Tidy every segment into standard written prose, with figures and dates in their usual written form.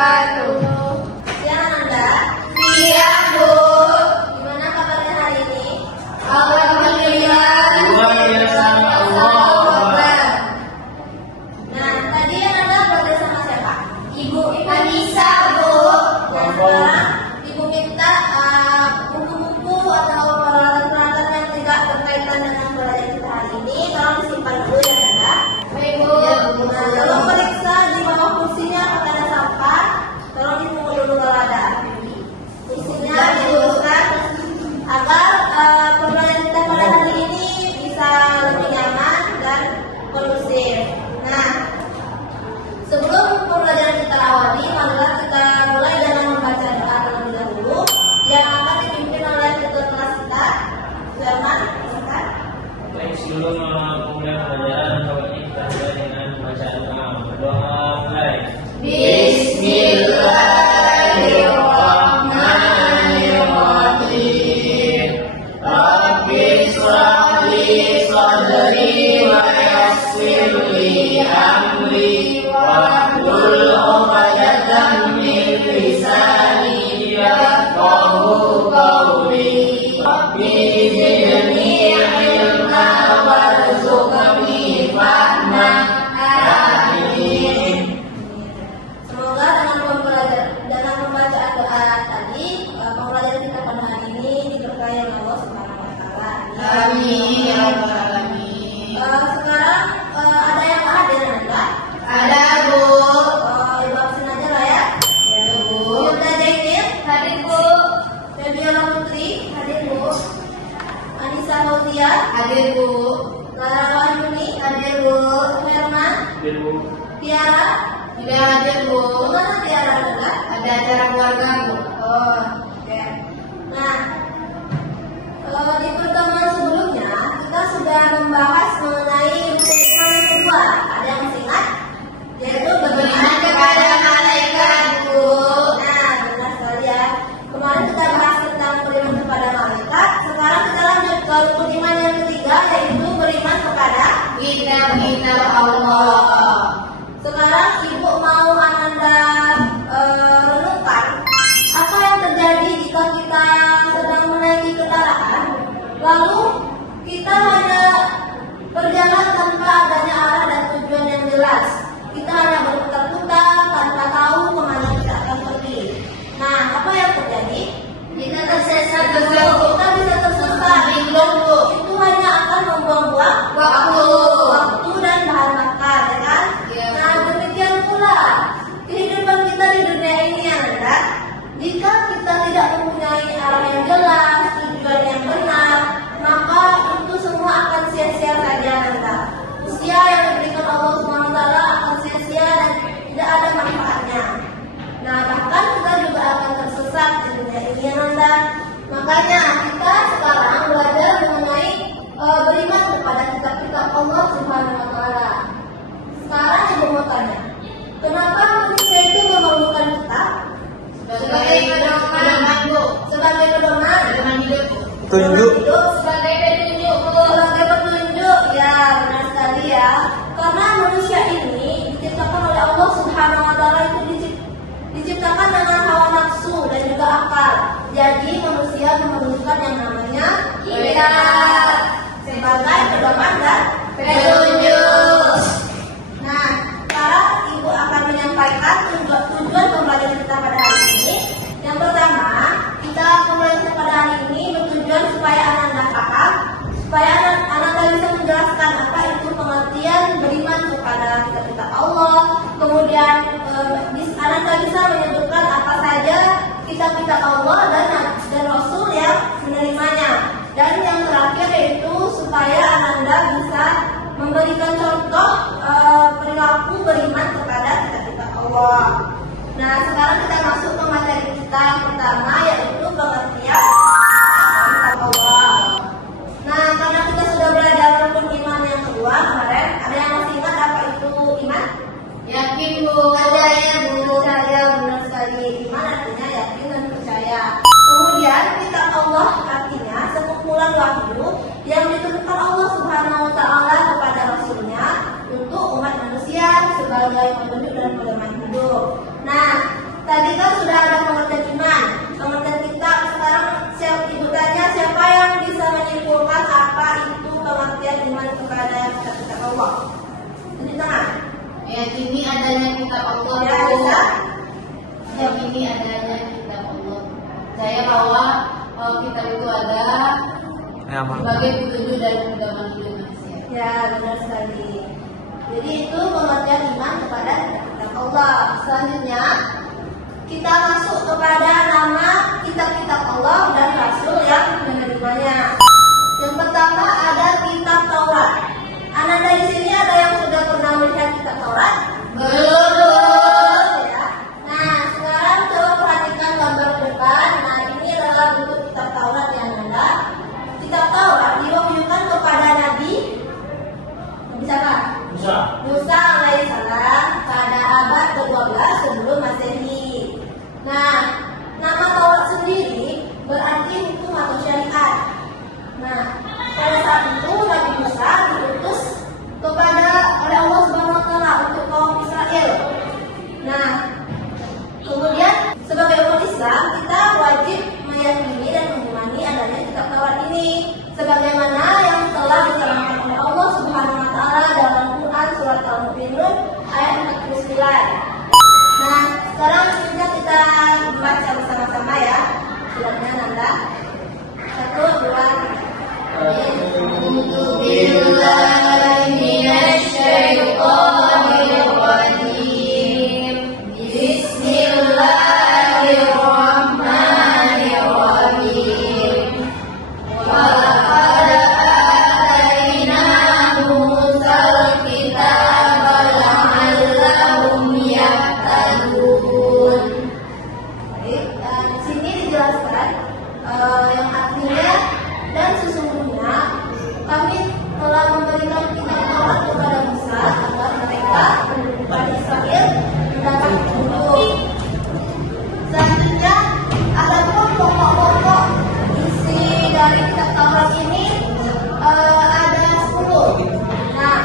wabarakatuh. Siang Anda. Siang Bu. Gimana kabarnya hari ini? Alhamdulillah. Luar biasa. Allahu Akbar. Nah, tadi Anda belajar sama siapa? Ibu Anissa Bu. Nah, sekarang Ibu minta buku-buku atau peralatan-peralatan yang tidak berkaitan dengan belajar kita hari ini tolong disimpan dulu ya Anda. Baik Bu. Nah, kalau periksa di bawah kursinya apakah ada sampah, tolong dipungut dulu kalau ada. Kursinya diluruskan agar pembelajaran kita pada hari ini bisa lebih nyaman dan kondusif. Nah, sebelum pembelajaran kita awali, marilah kita mulai dengan membaca doa terlebih dahulu yang akan dipimpin oleh ketua kelas kita, Firman. Silakan. Baik, sebelum mulai pelajaran, tampaknya kita mulai dengan bacaan doa. Berdoa mulai. Bismillahirrahmanirrahim. Rabbi shrah li sadri wa yassir li amri wahlul 'uqdatam min lisani yafqahu qawli. Rabbi zidni ilma warzuqni fahma. Amin. Semoga dengan pembacaan doa tadi, pembelajaran kita pada hari ini diberkahi oleh Allah Subhanahu wa taala. Amin ya rabbal alamin. Sekarang ada yang hadir enggak? Ada Bu. Ibu absen aja lah ya. Ya Bu. Yunda Zainir, Hadir Bu. Febiola Putri, hadir Bu. Anissa Fauzia, Hadir Bu. Clara Wahyuni, Hadir Bu. Herman, Biru. Tiara. Sudah hadir Bu. Kemana Tiara enggak? Ada acara keluarga Bu. Oh, oke. Nah, di pertemuan sebelumnya kita sudah membahas mengenai rukun iman yang kedua. Ada yang masih ingat? Yaitu Beriman kepada malaikat Bu. Nah, benar sekali ya. Kemarin kita bahas tentang beriman kepada malaikat. Sekarang kita lanjut ke rukun iman yang ketiga, yaitu beriman kepada. Kitab-kitab Allah. Sekarang Ibu mau Ananda renungkan apa yang terjadi jika kita sedang menaiki kendaraan, lalu kita hanya berjalan tanpa adanya arah dan tujuan yang jelas. Kita hanya berputar-putar tanpa tahu kemana kita akan pergi. Nah, apa yang terjadi? Kita tersesat Kita bisa tersesat. Bingung Bu. Itu hanya akan membuang-buang waktu dan bahan bakar, ya kan? Ya. Nah, demikian pula kehidupan kita di dunia ini ya Nanda. Jika kita tidak mempunyai arah yang jelas, tujuan yang benar, maka itu semua akan sia-sia saja Nanda. Usia yang diberikan Allah SWT akan sia-sia dan tidak ada manfaatnya. Nah, bahkan kita juga akan tersesat di dunia ini ya Nanda. Makanya kita sekarang belajar mengenai beriman kepada kitab-kitab Allah Subhanahu wa taala. Sekarang Ibu mau tanya, kenapa manusia itu memerlukan kitab? Sebagai pedoman Bu. Sebagai pedoman, Pedoman hidup. Tunjuk. hidup, Sebagai petunjuk Bu. sebagai petunjuk. Ya, benar sekali ya. Karena manusia ini diciptakan oleh Allah Subhanahu wa taala itu diciptakan dengan hawa nafsu dan juga akal. Jadi manusia memerlukan yang namanya Kitab. sebagai pedoman dan Petunjuk. Nah, sekarang Ibu akan menyampaikan tujuan pembelajaran kita pada hari ini. Yang pertama, kita pembelajaran pada hari ini bertujuan supaya Ananda paham, supaya Ananda bisa menjelaskan apa itu pengertian beriman kepada kitab Allah. Kemudian Ananda bisa menyebutkan apa saja kitab-kitab Allah dan Rasul yang menerimanya. Dan yang terakhir yaitu supaya Ananda bisa memberikan contoh perilaku beriman kepada kitab-kitab Allah. Nah, sekarang kita masuk ke materi kita yang pertama, yaitu pengertian kitab Allah. Nah, karena kita sudah belajar rukun iman yang kedua kemarin, ada yang masih ingat apa itu iman? Yakin Bu. Percaya, percaya, benar sekali. Iman artinya yakin dan percaya. Kemudian kitab Allah artinya sekumpulan wahyu yang diturunkan Allah Subhanahu wa taala kepada rasulnya untuk umat manusia sebagai petunjuk dan pedoman hidup. Nah, Allah. Tunjuk tangan. Meyakini adanya kitab Allah. Ya, bisa. Meyakini adanya kitab Allah. Saya bahwa kitab itu ada sebagai petunjuk dan pedoman hidup manusia. Ya, benar sekali. Jadi itu pengertian iman kepada kitab Allah. Selanjutnya kita masuk kepada nama kitab-kitab Allah dan Rasul yang menerimanya. Yang pertama ada kitab Taurat. Anak dari sini ada yang sudah pernah melihat kitab Taurat? Belum. Ya. Nah, sekarang coba perhatikan gambar depan. Nah, ini adalah bentuk kitab Taurat yang ada. Kitab Taurat diwahyukan kepada Nabi siapa? Musa alaihissalam pada abad ke-12 sebelum Masehi. Nah, nama Taurat sendiri berarti hukum atau syariat. Nah, pada saat itu Nabi Musa diutus kepada oleh Allah Subhanahu wa taala untuk kaum Israel. Nah, kemudian sebagai umat Islam kita wajib meyakini dan mengimani adanya kitab Taurat ini sebagaimana yang telah diterangkan oleh Allah Subhanahu wa taala dalam Quran surat Al-Mu'minun ayat 49. Nah, sekarang kita baca bersama-sama ya. Suratnya Nanda. 1, 2, 3. Billahi minasyaitonir rajim. Bismillahirrahmanirrahim. Wa laqad ataina Musal kitaba la'allahum yahtadun. Baik, di sini dijelaskan yang artinya dan sesungguhnya kami telah memberikan kitab Taurat kepada Musa agar mereka Bani Israel mendapat petunjuk. Selanjutnya ada pokok-pokok isi dari kitab Taurat ini ada 10. Nah,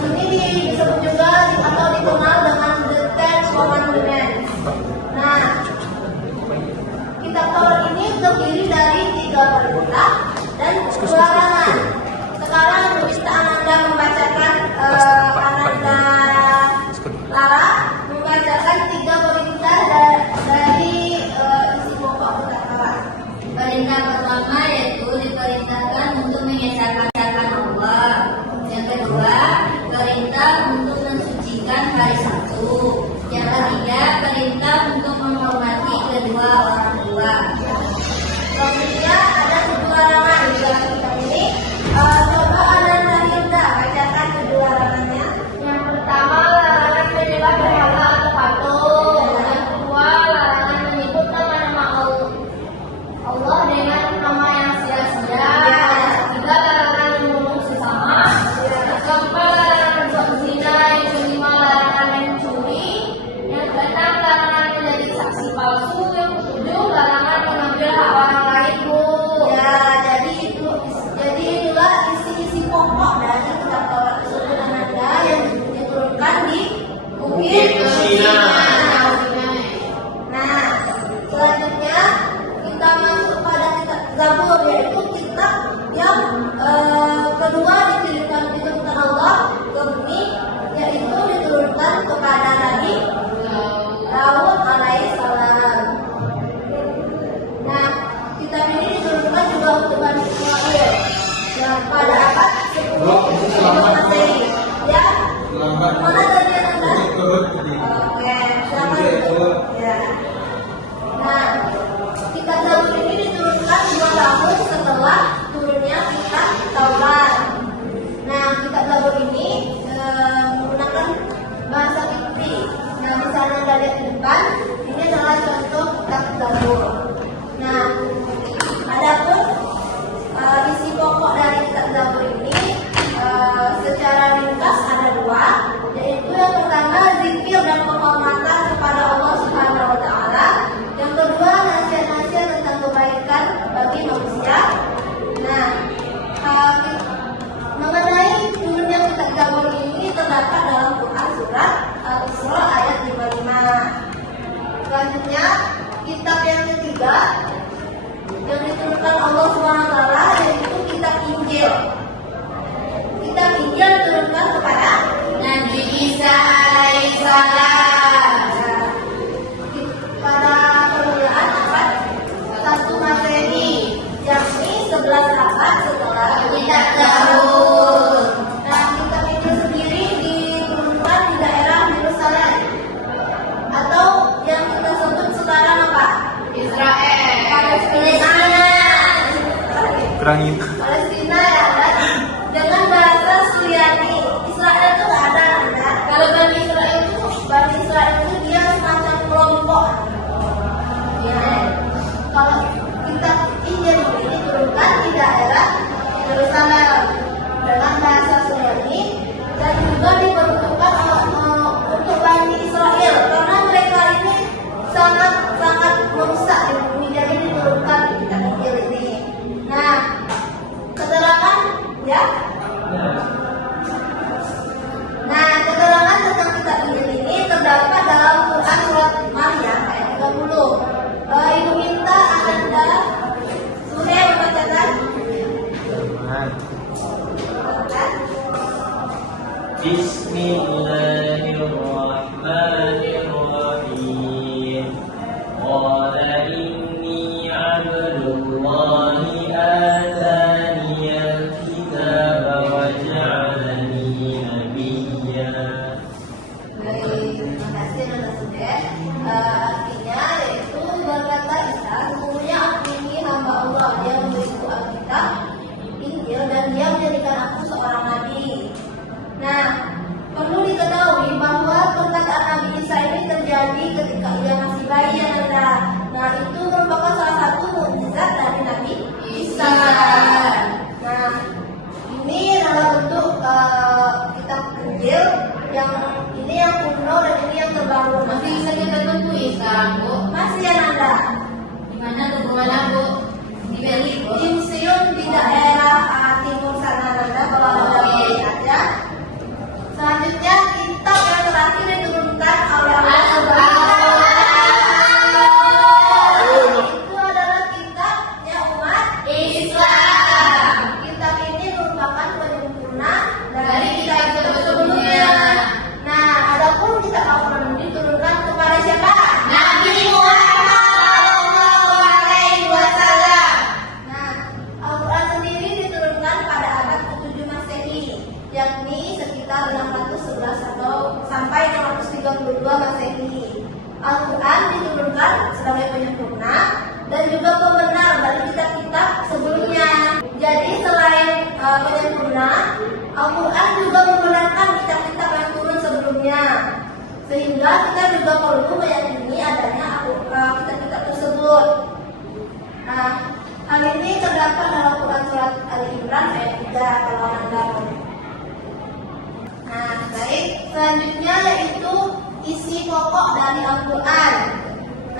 ini disebut juga atau dikenal dengan the Ten Commandments. Nah, kitab Taurat ini terdiri dari 3 perintah dan 2 larangan. Sekarang bisa Ananda membacakan Ananda Lara membacakan 3 perintah dari isi pokok kitab Taurat. Perintah pertama yaitu diperintahkan untuk mengesahkan Allah. Yang kedua, perintah untuk mensucikan hari Sabtu. Yang ketiga, perintah untuk menghormati kedua orang tua. Selanjutnya ada 7 larangan di dalam kitab ini. Coba Ananda Hilda bacakan 7 larangannya. Yang pertama, larangan menyembah berhala atau patung. Yang kedua, larangan menyebut nama-nama Allah dengan nama yang sia-sia. Yang ketiga, larangan membunuh sesama. Yang keempat, larangan berbuat zina. Yang kelima, larangan mencuri. Yang keenam, larangan menjadi saksi palsu. Yang ketujuh, larangan mengambil hak orang lain, Bu. Ya, jadi itulah isi-isi pokok dari kitab Taurat tersebut Ananda yang diturunkan di Bukit Sinai. Nah, selanjutnya kita masuk pada kitab Zabur, yaitu kitab yang kedua diturunkan Allah ke bumi, yaitu diturunkan kepada Nabi Daud alaihissalam. Nah, kitab ini diturunkan juga untuk Bani Israel. Nah, pada abad 10 sebelum Masehi. Ya, mana tadi Anda? Oke, selamat. Ya. Nah, kitab Zabur ini diturunkan 2 tahun setelah turunnya kitab Taurat. Nah, kitab Zabur ini menggunakan bahasa Kipti. Nah, misalnya Anda lihat di depan, ini adalah contoh kitab Zabur. Nah, adapun isi pokok dari kitab Zabur ini secara ringkas ada 2, yaitu yang pertama zikir dan penghormatan kepada Allah Subhanahu wa taala. Yang kedua nasihat-nasihat tentang kebaikan bagi manusia. Nah, kurangin. Palestina ya kan? Dengan bahasa Suryani. Israel itu nggak ada Anda. Kalau Bani Israel itu dia semacam kelompok. Ya. Kalau kitab Injil ini diturunkan di daerah Yerusalem dengan bahasa Suryani dan juga diperuntukkan untuk Bani Israel karena mereka ini sangat merusak di bumi, jadi diturunkan di kitab Injil ini. Nah, keterangan ya. Nah, keterangan tentang kitab Injil ini terdapat dalam Quran surat Maryam ayat 30. Ibu minta Anda Surya membacakan. Bismillahirrahmanirrahim. Qala inni abdullahi ataniyal kitaba wa ja'alani nabiyya. Baik, terima kasih Nanda Sude. Artinya yaitu berkata Isa, sesungguhnya aku ini hamba Allah, dia memberiku Alkitab, Injil, dan dia menjadikan aku seorang nabi. Nah, perlu diketahui bahwa perkataan Nabi Isa ini terjadi ketika ia masih bayi ya Nanda. Nah, itu merupakan salah satu mukjizat dari Nabi Isa. Nah, ini adalah bentuk kitab Injil yang ini yang kuno dan ini yang terbaru. Masih bisa kita temui sekarang, Bu? Masih ya Nanda? Di mana atau di mana, Bu? Di Bali, Bu? Di museum di daerah timur sana Nanda, kalau Anda boleh aja. Selanjutnya kitab yang terakhir diturunkan oleh Allah itu adalah kitabnya umat Islam. Kitab ini merupakan penyempurna dari Dari kitab kitab sebelumnya. Nah, adapun kitab Al-Quran ini diturunkan kepada siapa? Nabi Muhammad Sallallahu Alaihi Wasallam. Nah, Al-Quran sendiri diturunkan pada abad ke-7 Masehi, yakni sekitar 611 atau sampai 632 Masehi. Al-Quran diturunkan sebagai penyempurna dan juga pembenar dari kitab-kitab sebelumnya. Jadi selain penyempurna, Al-Quran juga membenarkan kitab-kitab yang turun sebelumnya. Sehingga kita juga perlu meyakini adanya kitab-kitab tersebut. Nah, hal ini terdapat dalam Quran surat Ali Imran ayat 3 kalau Anda mau. Nah, baik. Selanjutnya yaitu isi pokok dari Al-Quran.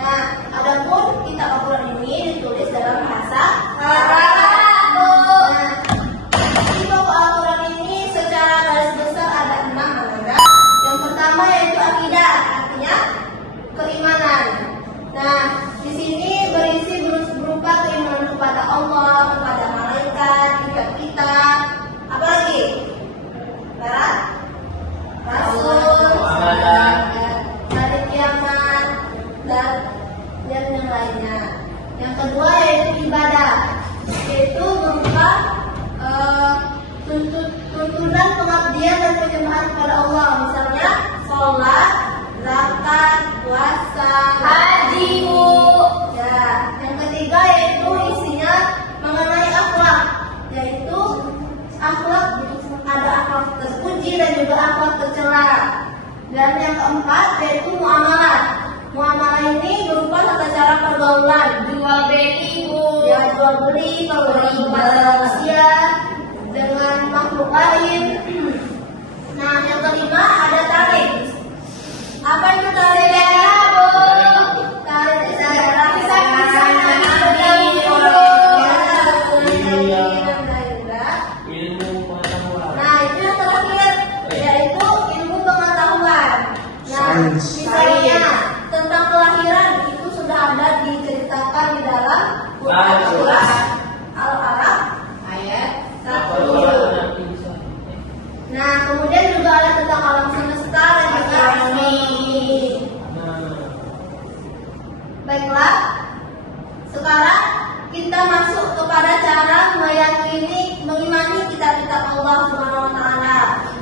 Nah, adapun kitab Al-Quran ini ditulis dalam bahasa Arab. Nah, isi pokok Al-Quran ini secara garis besar ada 6 Anda. Yang pertama yaitu akidah, artinya keimanan. Nah, di sini berisi berupa keimanan kepada Allah, kepada malaikat, kitab-kitab, apalagi? Barat, Rasul, hari kiamat, dan yang lainnya. Yang kedua yaitu ibadah, yaitu berupa tuntunan pengabdian dan penyembahan kepada Allah, misalnya sholat, zakat, puasa, Haji, Bu. ya. Yang ketiga yaitu isinya mengenai akhlak, yaitu akhlak ada akhlak terpuji dan juga akhlak tercela. Dan yang keempat yaitu muamalah. Muamalah ini berupa tata cara pergaulan, Jual beli, Bu. ya jual beli, pergaulan kepada manusia dengan makhluk lain. Nah, yang kelima ada tarik. Apa itu tarik? Bu. Tarik sejarah. Kisah-kisah Nabi, Bu. Ilmu pengetahuan. Nah, itu yang terakhir yaitu ilmu pengetahuan. Nah, misalnya tentang kelahiran itu sudah ada diceritakan di dalam Al-Quran Al-Araf ayat 1. Nah, kemudian juga ada tentang alam semesta dan juga astronomi. Baiklah, sekarang kita masuk kepada cara mengimani kitab-kitab Allah Subhanahu wa Ta'ala.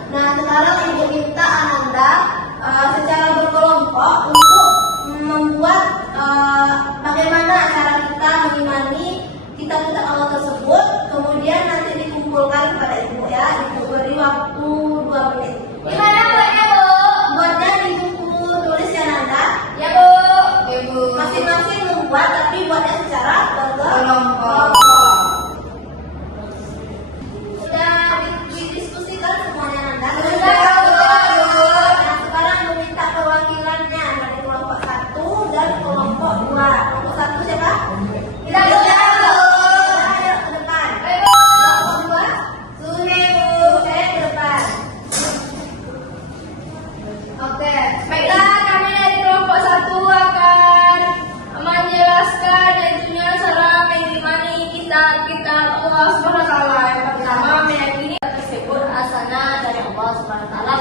Nah, sekarang Ibu minta Ananda secara berkelompok untuk membuat bagaimana cara kita mengimani kitab-kitab Allah tersebut. Oke, baiklah kami dari kelompok 1 akan menjelaskan intinya cara mengimani kitab Allah Subhanahu wa taala. Yang pertama, meyakini tersebut asalnya dari Allah Subhanahu wa taala.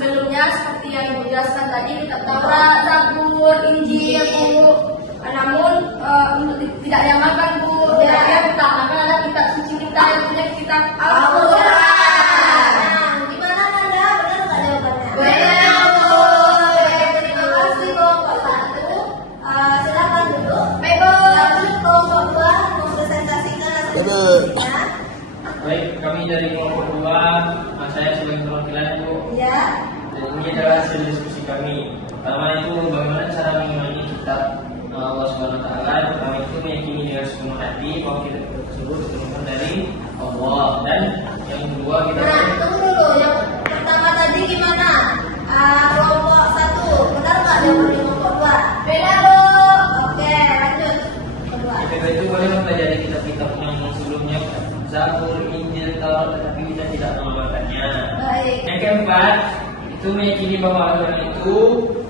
Sebelumnya seperti yang dijelaskan tadi, kitab Taurat, Zabur, Injil, Bu. Namun untuk tidak diamalkan, Bu, tidak diutamakan adalah kitab suci kita, yang punya kitab Al-Quran. Gimana Nanda? Benar nggak jawabannya? Benar, Bu. Terima kasih kelompok 1. Silakan duduk. Baik, Bu. Lanjut kelompok 2 mempresentasikan hasil diskusinya. Baik, kami dari kelompok 2, saya sebagai perwakilan Bu. Ya. Dan ini adalah hasil diskusi kami. Pertama itu bagaimana cara mengimani kitab Allah Subhanahu wa taala. Pertama itu meyakini dengan sepenuh hati bahwa kitab tersebut diturunkan dari Allah. Dan yang kedua kita Tunggu dulu. Yang pertama tadi gimana? Kelompok 1. Benar nggak jawaban kelompok 2? Benar, Bu. Oke, lanjut. Kedua. kita itu boleh mempelajari kitab-kitab yang sebelumnya, Zabur, Injil, Taurat, tetapi kita tidak mengamalkannya. Baik. Yang keempat, itu meyakini bahwa agama itu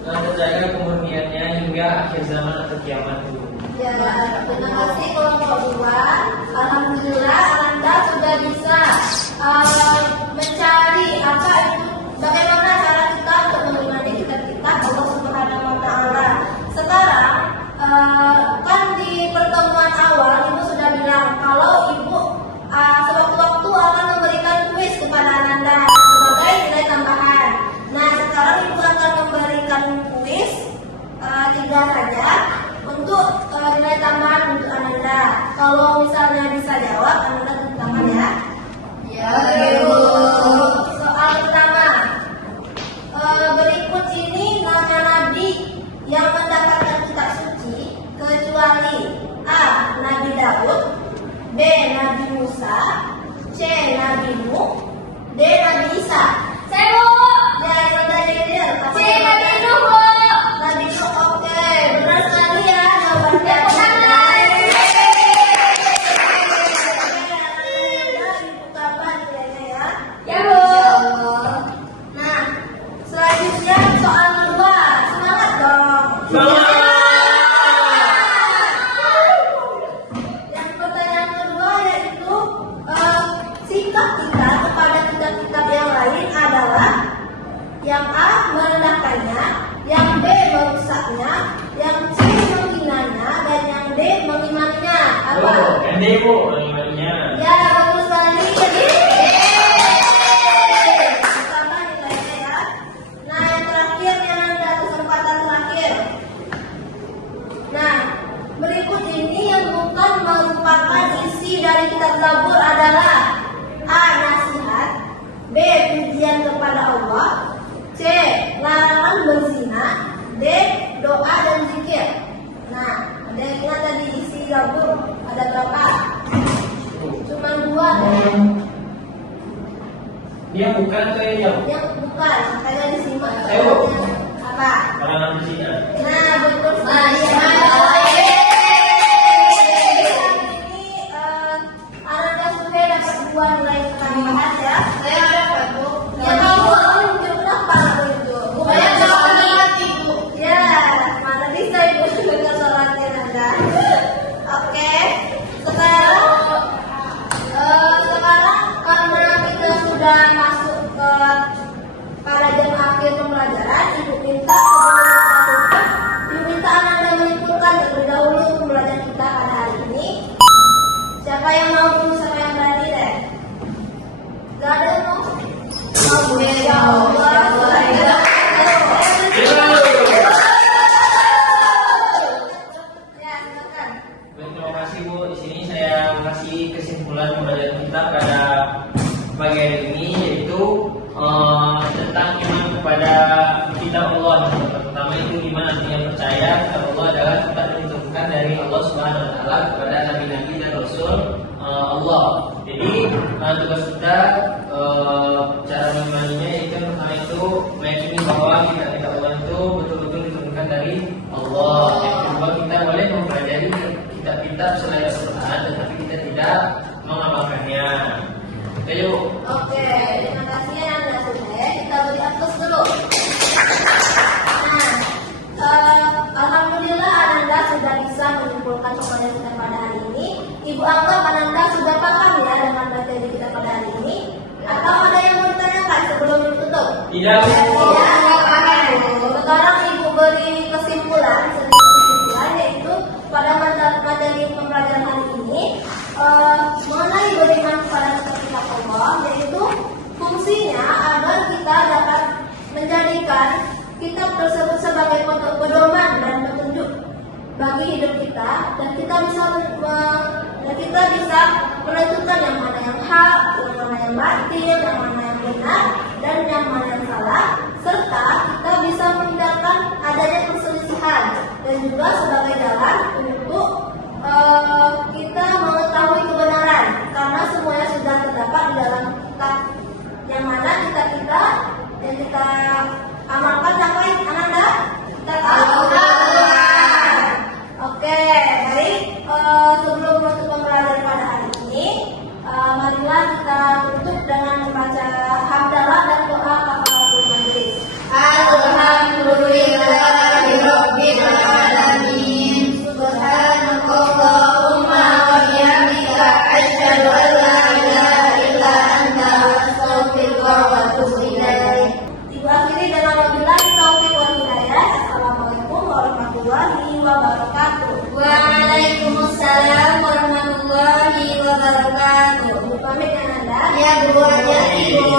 terjaga kemurniannya hingga akhir zaman atau kiamat itu. Ya, terima kasih kelompok 2. Alhamdulillah Anda sudah bisa mencari apa itu, bagaimana cara kita untuk mengimani kitab-kitab Allah Subhanahu wa taala. Sekarang kan di pertemuan awal Ibu sudah bilang kalau Ibu sewaktu-waktu akan memberikan kuis kepada Anda sebagai nilai tambahan. Nah, sekarang Ibu akan memberikan kuis 3 saja untuk nilai tambahan untuk Anda. Kalau misalnya bisa jawab, Anda tepuk tangan ya. Ya, Bu. Soal pertama, berikut ini nama nabi yang mendapatkan kitab suci kecuali A. Nabi Daud, B. Nabi Musa, C. Nabi Nuh, D. Nabi Isa. Saya, Bu. Ya, yang dari dia. C, Nabi Nuh, Bu. Nabi Nuh, oke. Benar sekali ya jawabannya. Tepuk tangan. Diputarkan nilainya ya. Ya, Bu. Nah, selanjutnya soal kedua. Semangat dong. Yang pertanyaan kedua yaitu sikap kita kepada kitab-kitab yang lain adalah yang A. merendahkannya, yang B. merusaknya, yang C. menghinanya, dan yang D. mengimaninya. Apa? Yang D, Bu, mengimaninya. Ya, bagus sekali. Jadi, sama nilainya ya. Nah, yang terakhir yang ada kesempatan terakhir. Nah, berikut ini yang bukan merupakan isi dari kitab Zabur adalah A. nasihat, B. pujian kepada Allah, C. larangan berzina, D. doa dan zikir. Nah, ada yang ingat tadi isi Zabur ada berapa? Cuma 2. Dia bukan atau yang jauh? Yang bukan, makanya disimak. Ayo. Apa? Kalangan di sini. Nah, betul sekali. Ini Anda sudah dapat 2 nilai tambahan ya. Saya dapat, Bu. Ya, kamu jam berapa itu? Saya jawab nanti, Bu. Ya, mana bisa Ibu dengar soalnya Anda. Oke, sekarang karena kita sudah masuk ke pada jam akhir pembelajaran, Ibu minta Ibu minta Anda meliputan terlebih dahulu pembelajaran kita pada hari ini. Siapa yang mau dulu, siapa yang berani deh? Gak ada yang mau? Ya Allah. Ya, silakan. Baik, terima kasih Bu. Di sini saya kasih kesimpulan pembelajaran kita pada pagi hari ini, yaitu tentang iman kepada kitab Allah. Yang pertama itu iman artinya percaya kitab Allah adalah kitab yang diturunkan dari Allah Subhanahu wa taala kepada nabi-nabi dan rasul Allah. Jadi tugas kita cara mengimaninya yaitu yang pertama itu meyakini bahwa kitab Allah itu betul-betul diturunkan dari Allah. Yang kedua kita boleh mempelajari kitab kitab-kitab selain Al-Quran, tetapi kita tidak mengamalkannya. Ayo. Oke, terima kasih ya Anda sudah. Kita beri aplaus dulu. Alhamdulillah Ananda sudah bisa menyimpulkan pembelajaran kita pada hari ini. Ibu anggap Ananda sudah paham ya dengan materi kita pada hari ini. Atau ada yang mau ditanyakan sebelum ditutup? Tidak. Tidak paham. Sekarang ibu beri kesimpulan, yaitu pada materi pembelajaran hari ini mengenai beriman kepada setiap Allah, yaitu fungsinya agar kita dapat menjadikan kitab tersebut sebagai pedoman dan petunjuk bagi hidup kita, dan kita bisa menentukan yang mana yang hak, yang mana yang batil, yang mana yang benar, dan yang mana yang salah, serta kita bisa menghindarkan adanya perselisihan, dan juga sebagai jalan untuk kita mengetahui kebenaran, karena semuanya sudah terdapat di dalam kitab yang mana kita amalkan sampai Ananda kita tahu. Oke, baik. Sebelum menutup pembelajaran pada hari ini, marilah kita tutup dengan membaca hamdalah dan doa kafaratul majelis. Alhamdulillahirabbil alamin. Subhanakallahumma wa bihamdika asyhadu an la ilaha illa anta astaghfiruka wa atubu ilaik. Diakhiri dengan wabillahi taufiq wal hidayah. Assalamualaikum warahmatullahi wabarakatuh. Waalaikumsalam warahmatullahi wabarakatuh. Pamit Ananda. Ya, Bu, hati-hati, Bu.